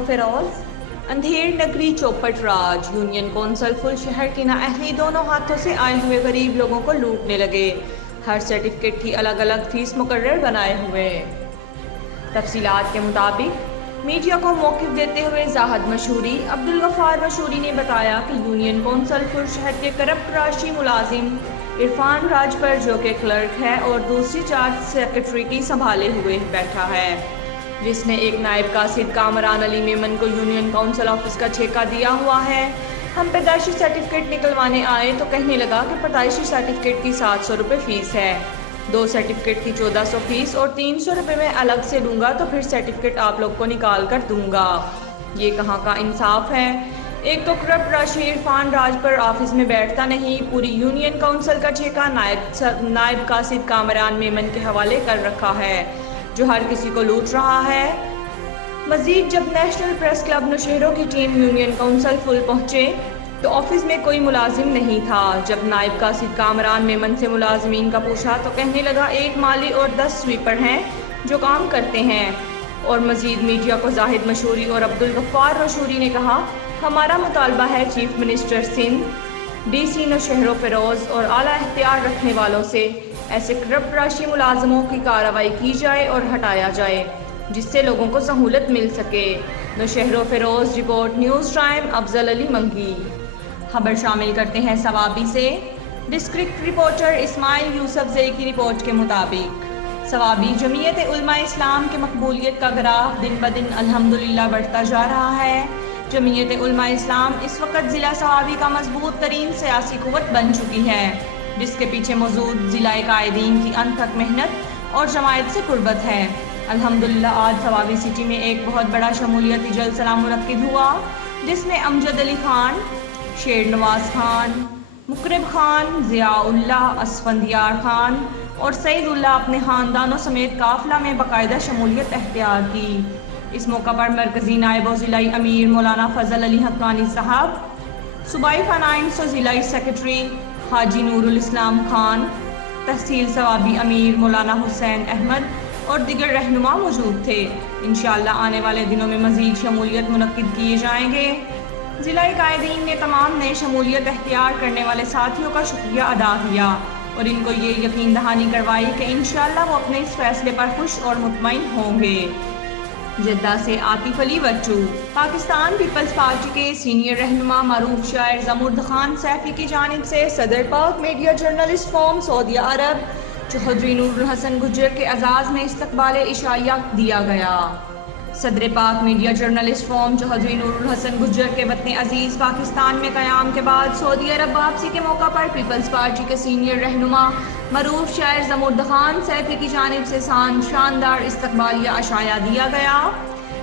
شہرو فیروز، اندھیر نگری چوپٹ راج، union council فل شہر کی نااہلی دونوں ہاتھوں سے آئے ہوئے غریب لوگوں کو لوٹنے لگے، ہر سرٹیفکیٹ کی الگ الگ فیس مقرر بنائے ہوئے۔ تفصیلات کے مطابق میڈیا کو موقف دیتے ہوئے زاہد مشہوری عبدالغفار مشہوری نے بتایا کہ یونین کونسل فل شہر کے کرپٹ راشی ملازم عرفان راج پر، جو کہ کلرک ہے اور دوسری چارج سیکرٹری کی سنبھالے ہوئے بیٹھا ہے، جس نے ایک نائب قاصد کامران علی میمن کو یونین کونسل آفس کا ٹھیکہ دیا ہوا ہے۔ ہم پیدائشی سرٹیفکیٹ نکلوانے آئے تو کہنے لگا کہ پیدائشی سرٹیفکیٹ کی 700 روپے فیس ہے، 2 سرٹیفکیٹ کی 1400 فیس اور 300 روپے میں الگ سے دوں گا تو پھر سرٹیفکیٹ آپ لوگ کو نکال کر دوں گا۔ یہ کہاں کا انصاف ہے؟ ایک تو کرپٹ راشی عرفان راج پر آفس میں بیٹھتا نہیں، پوری یونین کونسل کا ٹھیکہ نائب قاصد کامران میمن کے حوالے کر رکھا ہے، جو ہر کسی کو لوٹ رہا ہے۔ مزید جب نیشنل پریس کلب نوشہروں کی ٹیم یونین کونسل فل پہنچے تو آفس میں کوئی ملازم نہیں تھا۔ جب نائب قاصد کامران میمن سے ملازمین کا پوچھا تو کہنے لگا 1 مالی اور 10 سویپر ہیں جو کام کرتے ہیں۔ اور مزید میڈیا کو زاہد مشہوری اور عبدالغفار مشہوری نے کہا، ہمارا مطالبہ ہے chief minister Sindh, D C Naushahro Feroze اور اعلیٰ اختیار رکھنے والوں سے ایسے کرپٹ راشی ملازموں کی کارروائی کی جائے اور ہٹایا جائے، جس سے لوگوں کو سہولت مل سکے۔ نوشہروں فیروز رپورٹ نیوز ٹائم افضل علی منگی۔ خبر شامل کرتے ہیں ثوابی سے۔ ڈسٹرکٹ رپورٹر اسماعیل یوسف زئی کی رپورٹ کے مطابق ثوابی جمعیت علماء اسلام کے مقبولیت کا گراف دن بدن الحمدللہ بڑھتا جا رہا ہے۔ جمعیت علماء اسلام اس وقت ضلع ثوابی کا مضبوط ترین سیاسی قوت بن چکی ہے، جس کے پیچھے موجود ضلع قائدین کی انتھک محنت اور جماعت سے قربت ہے۔ الحمدللہ آج ثوابی سٹی میں ایک بہت بڑا شمولیتی جلسہ منعقد ہوا، جس میں امجد علی خان، شیر نواز خان، مقرب خان، ضیاء اللہ، اسفندیار خان اور سعید اللہ اپنے خاندانوں سمیت قافلہ میں باقاعدہ شمولیت اختیار کی۔ اس موقع پر مرکزی نائب و ضلعی امیر مولانا فضل علی حقانی صاحب، صوبائی فائنانس و ضلعی سیکرٹری حاجی نور الاسلام خان، تحصیل ثوابی امیر مولانا حسین احمد اور دیگر رہنما موجود تھے۔ انشاءاللہ آنے والے دنوں میں مزید شمولیت منعقد کیے جائیں گے۔ ضلع قائدین نے تمام نئے شمولیت اختیار کرنے والے ساتھیوں کا شکریہ ادا کیا اور ان کو یہ یقین دہانی کروائی کہ انشاءاللہ وہ اپنے اس فیصلے پر خوش اور مطمئن ہوں گے۔ جدہ سے عاطف علی وچو۔ پاکستان پیپلز پارٹی کے سینئر رہنما معروف شاعر زمرد خان سیفی کی جانب سے صدر پاک میڈیا جرنلسٹ فورم سعودی عرب چوہدری نور الحسن گجر کے اعزاز میں استقبال عشائیہ دیا گیا۔ صدر پاک میڈیا جرنلسٹ فورم چوہدری نور الحسن گجر کے وطن عزیز پاکستان میں قیام کے بعد سعودی عرب واپسی کے موقع پر پیپلز پارٹی کے سینئر رہنما معروف شاعر زمرد خان سیفی کی جانب سے شاندار استقبالیہ عشائیہ دیا گیا،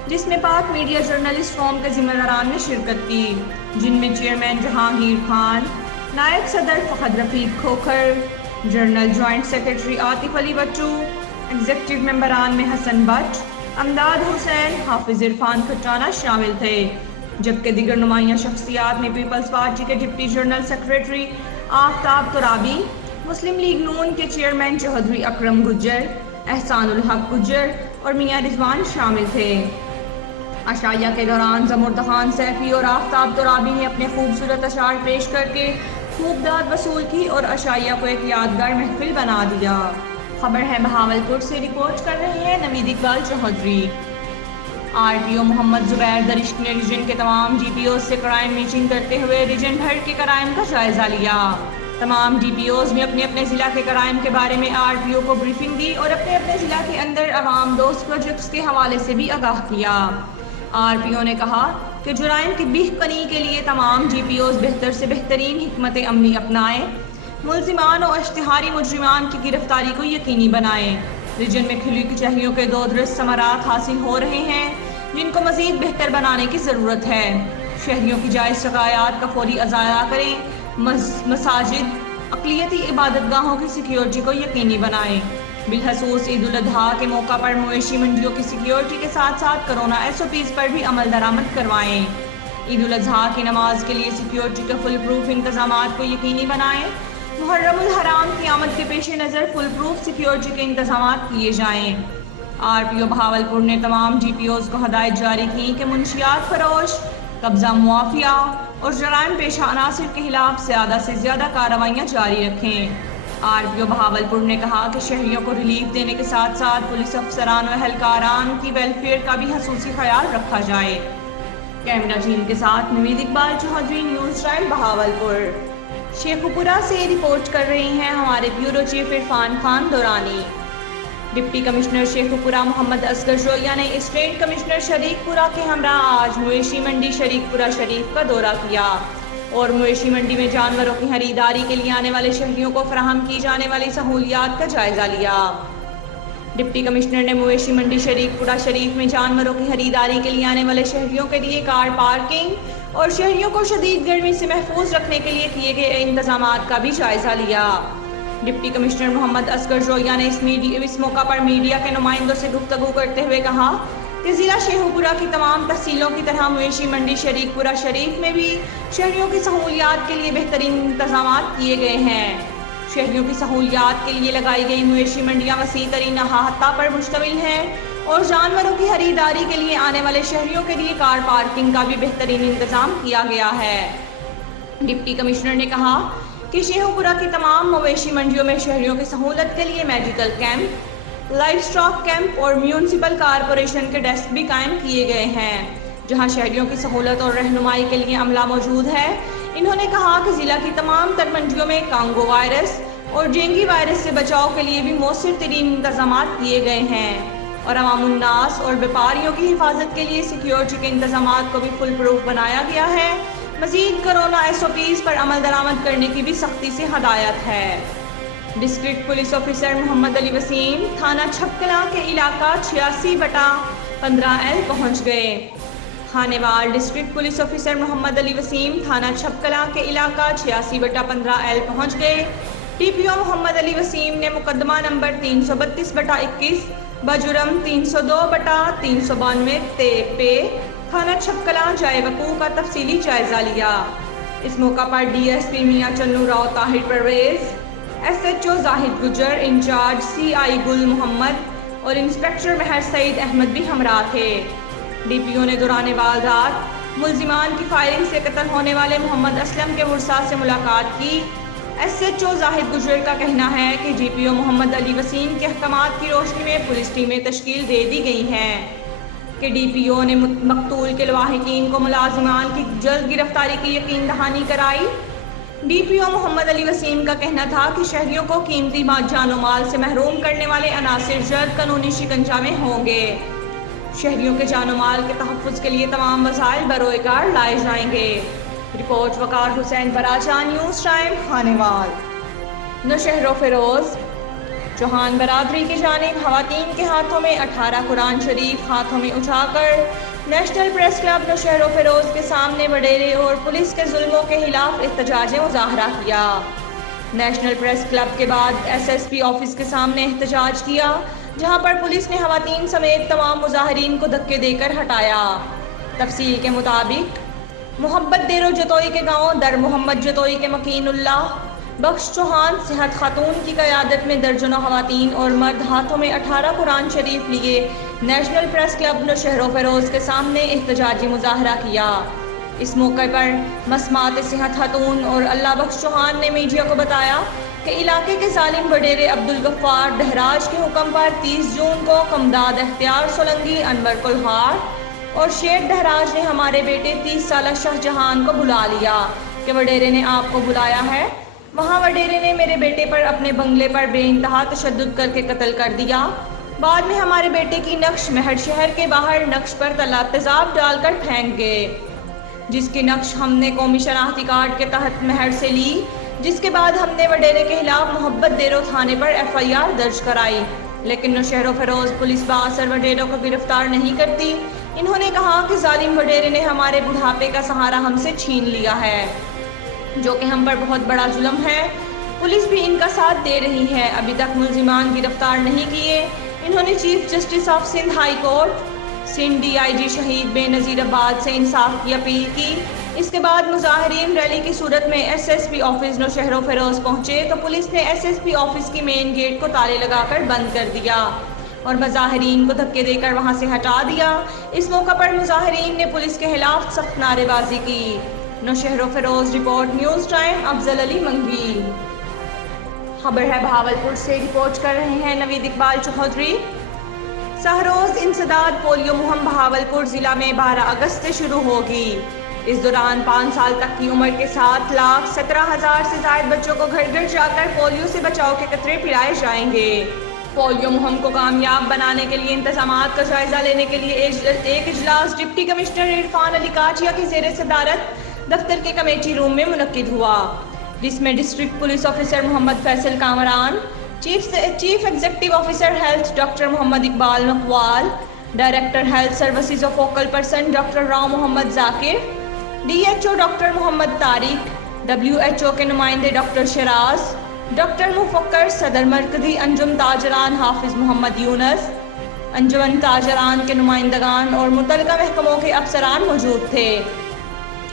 جس میں پاک میڈیا جرنلسٹ فورم کے ذمہ داران نے شرکت کی، جن میں چیئرمین جہانگیر خان، نائب صدر Fahad Rafiq Khokhar, general joint secretary Atif Ali وچو، ایگزیکٹو ممبران میں حسن بٹ، امداد حسین، حافظ عرفان کھٹانہ شامل تھے، جبکہ دیگر نمایاں شخصیات میں پیپلز پارٹی کے ڈپٹی جنرل سیکرٹری آفتاب ترابی، مسلم لیگ نون کے چیئرمین چوہدری اکرم گجر، احسان الحق گجر اور میاں رضوان شامل تھے۔ عشائیہ کے دوران زمرد خان سیفی اور آفتاب ترابی نے اپنے خوبصورت اشعار پیش کر کے خوب داد وصول کی اور عشائیہ کو ایک یادگار محفل بنا دیا۔ خبر ہے بہاولپور سے، رپورٹ کر رہے ہیں نوید اقبال چوہدری۔ RTO محمد زبیر درشق نے ریجن کے تمام GPOs سے کرائم میٹنگ کرتے ہوئے ریجن بھر کے کرائم کا جائزہ لیا۔ تمام DPOs نے اپنے اپنے ضلع کے کرائم کے بارے میں RTO کو بریفنگ دی اور اپنے اپنے ضلع کے اندر عوام دوست پروجیکٹس کے حوالے سے بھی آگاہ کیا۔ RPO نے کہا کہ جرائم کی بیخ کنی کے لیے تمام GPOs بہتر سے بہترین حکمت عملی اپنائیں، ملزمان اور اشتہاری مجرمان کی گرفتاری کو یقینی بنائیں۔ ریجن میں کھلی کچہریوں کے 2 درست ثمرات حاصل ہو رہے ہیں، جن کو مزید بہتر بنانے کی ضرورت ہے۔ شہریوں کی جائز شکایات کا فوری ازالہ کریں، مساجد، اقلیتی عبادت گاہوں کی سیکیورٹی کو یقینی بنائیں۔ بالخصوص عید الاضحیٰ کے موقع پر مویشی منڈیوں کی سیکیورٹی کے ساتھ ساتھ کرونا SOPs پر بھی عمل درآمد کروائیں۔ عید الاضحیٰ کی نماز کے لیے سیکیورٹی کے فل پروف انتظامات کو یقینی بنائیں۔ محرم الحرام کی آمد کے پیش نظر فل پروف سیکیورٹی کے انتظامات کیے جائیں۔ RPO بہاولپور نے تمام GPOs کو ہدایت جاری کی کہ منشیات فروش، قبضہ معافیہ اور جرائم پیشہ عناصر کے خلاف زیادہ سے زیادہ کارروائیاں جاری رکھیں۔ RPO بہاولپور نے کہا کہ شہریوں کو ریلیف دینے کے ساتھ ساتھ پولیس افسران و اہلکاران کی ویلفیئر کا بھی خصوصی خیال رکھا جائے۔ کیمرہ ٹیم کے ساتھ نوید اقبال چودھری، نیوز ٹائم بہاولپور۔ شیخوپورہ سے رپورٹ کر رہے ہیں ہمارے bureau chief Irfan Khan Durrani. Deputy commissioner Sheikhupura Muhammad Asghar Joya نے اسٹیٹ کمشنر شریک پورہ کے ہمراہ آج مویشی منڈی شریک پورہ شریف کا دورہ کیا اور مویشی منڈی میں جانوروں کی خریداری کے لیے آنے والے شہریوں کو فراہم کی جانے والی سہولیات کا جائزہ لیا۔ ڈپٹی کمشنر نے مویشی منڈی شریک پورہ شریف میں جانوروں کی خریداری کے لیے آنے والے شہریوں کے لیے کار پارکنگ اور شہریوں کو شدید گرمی سے محفوظ رکھنے کے لیے کیے گئے انتظامات کا بھی جائزہ لیا۔ ڈپٹی کمشنر محمد اصغر جویہ نے اس موقع پر میڈیا کے نمائندوں سے گفتگو کرتے ہوئے کہا کہ ضلع شیخوپورہ کی تمام تحصیلوں کی طرح مویشی منڈی شریک پورہ شریف میں بھی شہریوں کی سہولیات کے لیے بہترین انتظامات کیے گئے ہیں۔ شہریوں کی سہولیات کے لیے لگائی گئی مویشی منڈیاں وسیع ترین احاطہ پر مشتمل ہیں اور جانوروں کی خریداری کے لیے آنے والے شہریوں کے لیے کار پارکنگ کا بھی بہترین انتظام کیا گیا ہے۔ ڈپٹی کمشنر نے کہا کہ شیخوپورہ کی تمام مویشی منڈیوں میں شہریوں کی سہولت کے لیے medical camp, life stock camp اور میونسپل کارپوریشن کے ڈیسک بھی قائم کیے گئے ہیں جہاں شہریوں کی سہولت اور رہنمائی کے لیے عملہ موجود ہے۔ انہوں نے کہا کہ ضلع کی تمام تر منڈیوں میں کانگو وائرس اور ڈینگی وائرس سے بچاؤ کے لیے بھی مؤثر ترین انتظامات کیے گئے ہیں اور عوام الناس اور بیپاریوں کی حفاظت کے لیے سیکیورٹی کے انتظامات کو بھی فل پروف بنایا گیا ہے۔ مزید کورونا SOPs پر عمل درآمد کرنے کی بھی سختی سے ہدایت ہے۔ ڈسٹرکٹ پولیس آفیسر محمد علی وسیم تھانہ چھپکلاں کے علاقہ 86/15L پہنچ گئے۔ خانیوال ڈسٹرکٹ پولیس آفیسر محمد علی وسیم تھانہ چھپکلاں کے علاقہ 86/15L پہنچ گئے۔ TPO محمد علی وسیم نے مقدمہ نمبر 332/21 بجرم 302/392 پہ تھانہ چھپکلاں جائے وقوع کا تفصیلی جائزہ لیا۔ اس موقع پر DSP میاں چنو راؤ طاہر پرویز، SHO زاہد گجر، انچارج CI گل محمد اور انسپکٹر مہر سعید احمد بھی ہمراہ تھے۔ DPO نے دوران واردات ملزمان کی فائرنگ سے قتل ہونے والے محمد اسلم کے ورثاء سے ملاقات کی۔ SHO زاہد گجر کا کہنا ہے کہ DPO محمد علی وسیم کے احکامات کی روشنی میں پولیس ٹیمیں تشکیل دے دی گئی ہیں کہ DPO نے مقتول کے لواحقین کو ملازمان کی جلد گرفتاری کی یقین دہانی کرائی۔ DPO محمد علی وسیم کا کہنا تھا کہ شہریوں کو قیمتی جان و مال سے محروم کرنے والے عناصر جلد قانونی شکنجہ میں ہوں گے۔ شہریوں کے جان و مال کے تحفظ کے لیے تمام وسائل بروئے کار لائے جائیں گے۔ رپورٹ وقار حسین براچہ، نیوز ٹائم خانیوال۔ نوشہر و فیروز چوہان برادری کی جانب خواتین کے ہاتھوں میں 18 قرآن شریف ہاتھوں میں اٹھا کر نیشنل پریس کلب نوشہر و فیروز کے سامنے وڈیرے اور پولیس کے ظلموں کے خلاف احتجاج مظاہرہ کیا۔ نیشنل پریس کلب کے بعد SSP آفس کے سامنے احتجاج کیا جہاں پر پولیس نے خواتین سمیت تمام مظاہرین کو دھکے دے کر ہٹایا۔ تفصیل کے مطابق محبت دیرو جتوئی کے گاؤں در محمد جتوئی کے مکین اللہ بخش چوہان صحت خاتون کی قیادت میں درجنوں خواتین اور مرد ہاتھوں میں 18 قرآن شریف لیے نیشنل پریس کلب نوشہر و فیروز کے سامنے احتجاجی مظاہرہ کیا۔ اس موقع پر مسمات صحت خاتون اور اللہ بخش چوہان نے میڈیا کو بتایا کہ علاقے کے ظالم وڈیرے عبدالغفار دہراج کے حکم پر 30 جون کو قمداد اختیار سولنگی، انور کلہار اور شیخ دہراج نے ہمارے بیٹے 30 سالہ شاہ جہان کو بلا لیا کہ وڈیرے نے آپ کو بلایا ہے۔ وہاں وڈیرے نے میرے بیٹے پر اپنے بنگلے پر بے انتہا تشدد کر کے قتل کر دیا۔ بعد میں ہمارے بیٹے کی نقش مہر شہر کے باہر نقش پر تیزاب ڈال کر پھینک گئے، جس کی نقش ہم نے قومی شناختی کارڈ کے تحت مہر سے لی، جس کے بعد ہم نے وڈیرے کے خلاف محبت دیرو تھانے پر FIR درج کرائی، لیکن نوشہر و فیروز پولیس بااثر وڈیروں کو گرفتار نہیں کرتی۔ انہوں نے کہا کہ ظالم وڈیرے نے ہمارے بڑھاپے کا سہارا ہم سے چھین لیا ہے، جو کہ ہم پر بہت بڑا ظلم ہے۔ پولیس بھی ان کا ساتھ دے رہی ہے، ابھی تک ملزمان گرفتار نہیں کیے۔ انہوں نے chief justice of Sindh high court, Sindh DIG شہید بے نظیر عباد سے انصاف کی اپیل کی۔ اس کے بعد مظاہرین ریلی کی صورت میں SSP آفس نوشہر و فیروز پہنچے تو پولیس نے SSP آفس کی مین گیٹ کو تالے لگا کر بند کر دیا۔ اور مظاہرین کو دھکے دے کر وہاں سے ہٹا دیا۔ اس موقع پر مظاہرین نے پولیس کے خلاف سخت نعرے بازی کی۔ نوشہر و فیروز رپورٹ، نیوز ٹائم، افضل علی منگی۔ خبر ہے بہاولپور سے، رپورٹ کر رہے ہیں نوید اقبال چودھری۔ سہروز انسداد پولیو مہم بہاولپور ضلع میں 12 اگست سے شروع ہوگی۔ اس دوران 5 سال تک کی عمر کے 7,17,000 سے زائد بچوں کو گھر گھر جا کر پولیو سے بچاؤ کے قطرے پلائے جائیں گے۔ پولیو مہم کو کامیاب بنانے کے لیے انتظامات کا جائزہ لینے کے لیے ایک اجلاس ڈپٹی کمشنر عرفان علی کاٹیا کی زیر صدارت دفتر کے کمیٹی روم میں منعقد ہوا، جس میں district police officer Muhammad Faisal Kamran, chief executive officer health doctor Muhammad Iqbal Maqwal, director health services اور focal person doctor Rao Muhammad Zakir, D H O doctor Muhammad Tariq, W H O کے نمائندے ڈاکٹر شراز، ڈاکٹر مفکر، صدر مرکزی انجم تاجران حافظ محمد یونس، انجمن تاجران کے نمائندگان اور متعلقہ محکموں کے افسران موجود تھے۔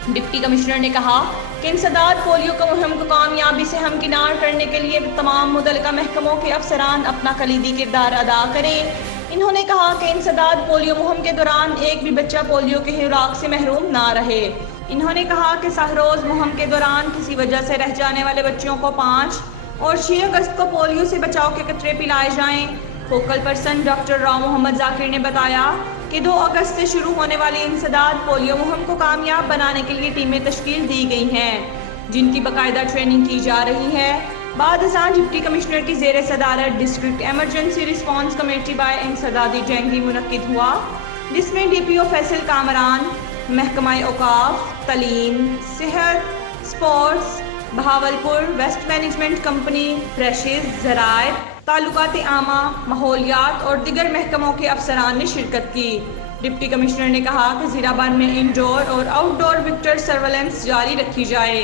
ڈپٹی کمشنر نے کہا کہ انسداد پولیو کی مہم کو کامیابی سے ہمکنار کرنے کے لیے تمام متعلقہ محکموں کے افسران اپنا کلیدی کردار ادا کریں۔ انہوں نے کہا کہ انسداد پولیو مہم کے دوران ایک بھی بچہ پولیو کے خوراک سے محروم نہ رہے۔ انہوں نے کہا کہ سہروز مہم کے دوران کسی وجہ سے رہ جانے والے بچوں کو 5 اور 6 اگست کو پولیو سے بچاؤ کے قطرے پلائے جائیں۔ Focal person doctor Rao Muhammad ذاکر نے بتایا کہ 2 اگست سے شروع ہونے والی انسداد پولیو مہم کو کامیاب بنانے کے لیے ٹیمیں تشکیل دی گئی ہیں، جن کی باقاعدہ ٹریننگ کی جا رہی ہے۔ بعد ازاں ڈپٹی کمشنر کی زیر صدارت ڈسٹرکٹ ایمرجنسی رسپانس کمیٹی بائے انسدادی جنگی منعقد ہوا، جس میں D P O Faisal Kamran, محکمہ اوقاف، تعلیم، صحت، sports, Bahawalpur waste management company, فریشز، زرائع، تعلقات عامہ، ماحولیات اور دیگر محکموں کے افسران نے شرکت کی۔ ڈپٹی کمشنر نے کہا کہ ضلع بھر میں انڈور اور آؤٹ ڈور ویکٹر سرویلنس جاری رکھی جائے۔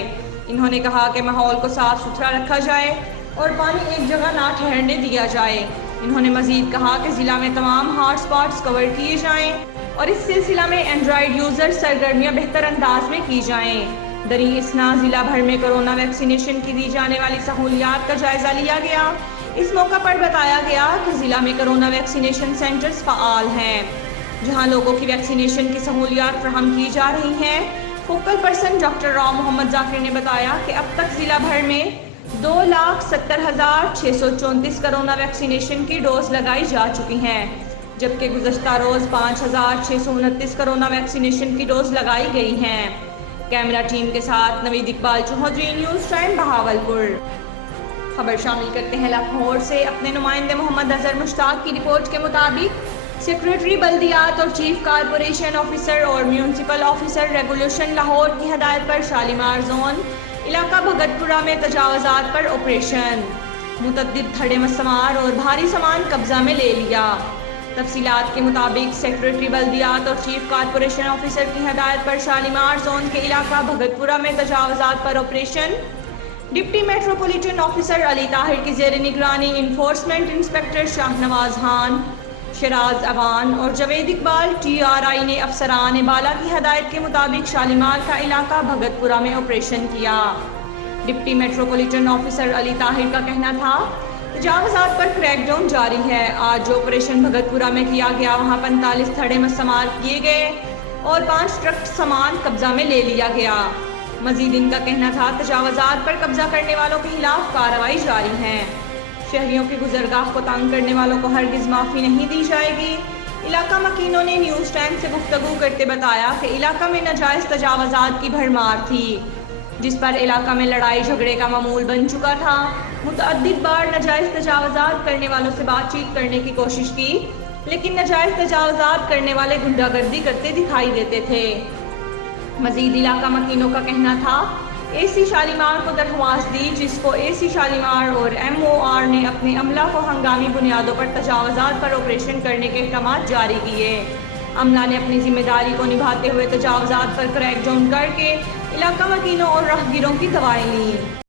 انہوں نے کہا کہ ماحول کو صاف ستھرا رکھا جائے اور پانی ایک جگہ نہ ٹھہرنے دیا جائے۔ انہوں نے مزید کہا کہ ضلع میں تمام ہاٹ سپاٹس کور کیے جائیں اور اس سلسلہ میں اینڈرائیڈ یوزر سرگرمیاں بہتر انداز میں کی جائیں۔ دریں اثنا ضلع بھر میں کورونا ویکسینیشن کی دی جانے والی سہولیات کا جائزہ لیا گیا۔ اس موقع پر بتایا گیا کہ ضلع میں کورونا ویکسینیشن سینٹرز فعال ہیں، جہاں لوگوں کی ویکسینیشن کی سہولیات فراہم کی جا رہی ہیں۔ Focal person doctor Rao Muhammad ذاکر نے بتایا کہ اب تک ضلع بھر میں 2,70,634 کورونا ویکسینیشن کی ڈوز لگائی جا چکی ہیں، جبکہ گزشتہ روز 5,629 کورونا ویکسینیشن کی ڈوز لگائی گئی ہیں۔ کیمرہ ٹیم کے ساتھ نوید اقبال چودھری، نیوز ٹائم بہاولپور۔ خبر شامل کرتے ہیں لاہور سے۔ اپنے نمائندے محمد اظہر مشتاق کی رپورٹ کے مطابق سیکریٹری بلدیات اور چیف کارپوریشن آفیسر اور میونسپل آفیسر ریگولیشن لاہور کی ہدایت پر شالیمار زون علاقہ بھگت پورہ میں تجاوزات پر آپریشن، متعدد تھڑے مسمار اور بھاری سامان قبضہ میں لے لیا۔ تفصیلات کے مطابق سیکریٹری بلدیات اور چیف کارپوریشن آفیسر کی ہدایت پر شالیمار زون کے علاقہ بھگت پورہ میں تجاوزات پر آپریشن، ڈپٹی میٹروپولیٹن آفیسر علی طاہر کی زیر نگرانی انفورسمنٹ انسپکٹر شاہ نواز خان، شراز اوان اور جاوید اقبال TRI نے افسران بالا کی ہدایت کے مطابق شالیمار کا علاقہ بھگت پورہ میں آپریشن کیا۔ ڈپٹی میٹروپولیٹن آفیسر علی طاہر کا کہنا تھا تجاوزات پر کریک ڈاؤن جاری ہے۔ آج جو آپریشن بھگت پورہ میں کیا گیا وہاں 45 تھڑے مسمار کیے گئے اور 5 ٹرک سامان قبضہ میں لے لیا گیا۔ مزید ان کا کہنا تھا تجاوزات پر قبضہ کرنے والوں کے خلاف کارروائی جاری ہے۔ شہریوں کی گزرگاہ کو تنگ کرنے والوں کو ہرگز معافی نہیں دی جائے گی۔ علاقہ مکینوں نے نیوز ٹائم سے گفتگو کرتے بتایا کہ علاقہ میں ناجائز تجاوزات کی بھرمار تھی، جس پر علاقہ میں لڑائی جھگڑے کا معمول بن چکا تھا۔ متعدد بار ناجائز تجاوزات کرنے والوں سے بات چیت کرنے کی کوشش کی، لیکن ناجائز تجاوزات کرنے والے غنڈہ گردی کرتے دکھائی دیتے تھے۔ مزید علاقہ مکینوں کا کہنا تھا AC شالیمار کو درخواست دی، جس کو AC شالیمار اور MOR نے اپنے عملہ کو ہنگامی بنیادوں پر تجاوزات پر آپریشن کرنے کے احکامات جاری کیے۔ عملہ نے اپنی ذمہ داری کو نبھاتے ہوئے تجاوزات پر کریک ڈاؤن کر کے علاقہ مکینوں اور راہگیروں کی دعائیں لیں۔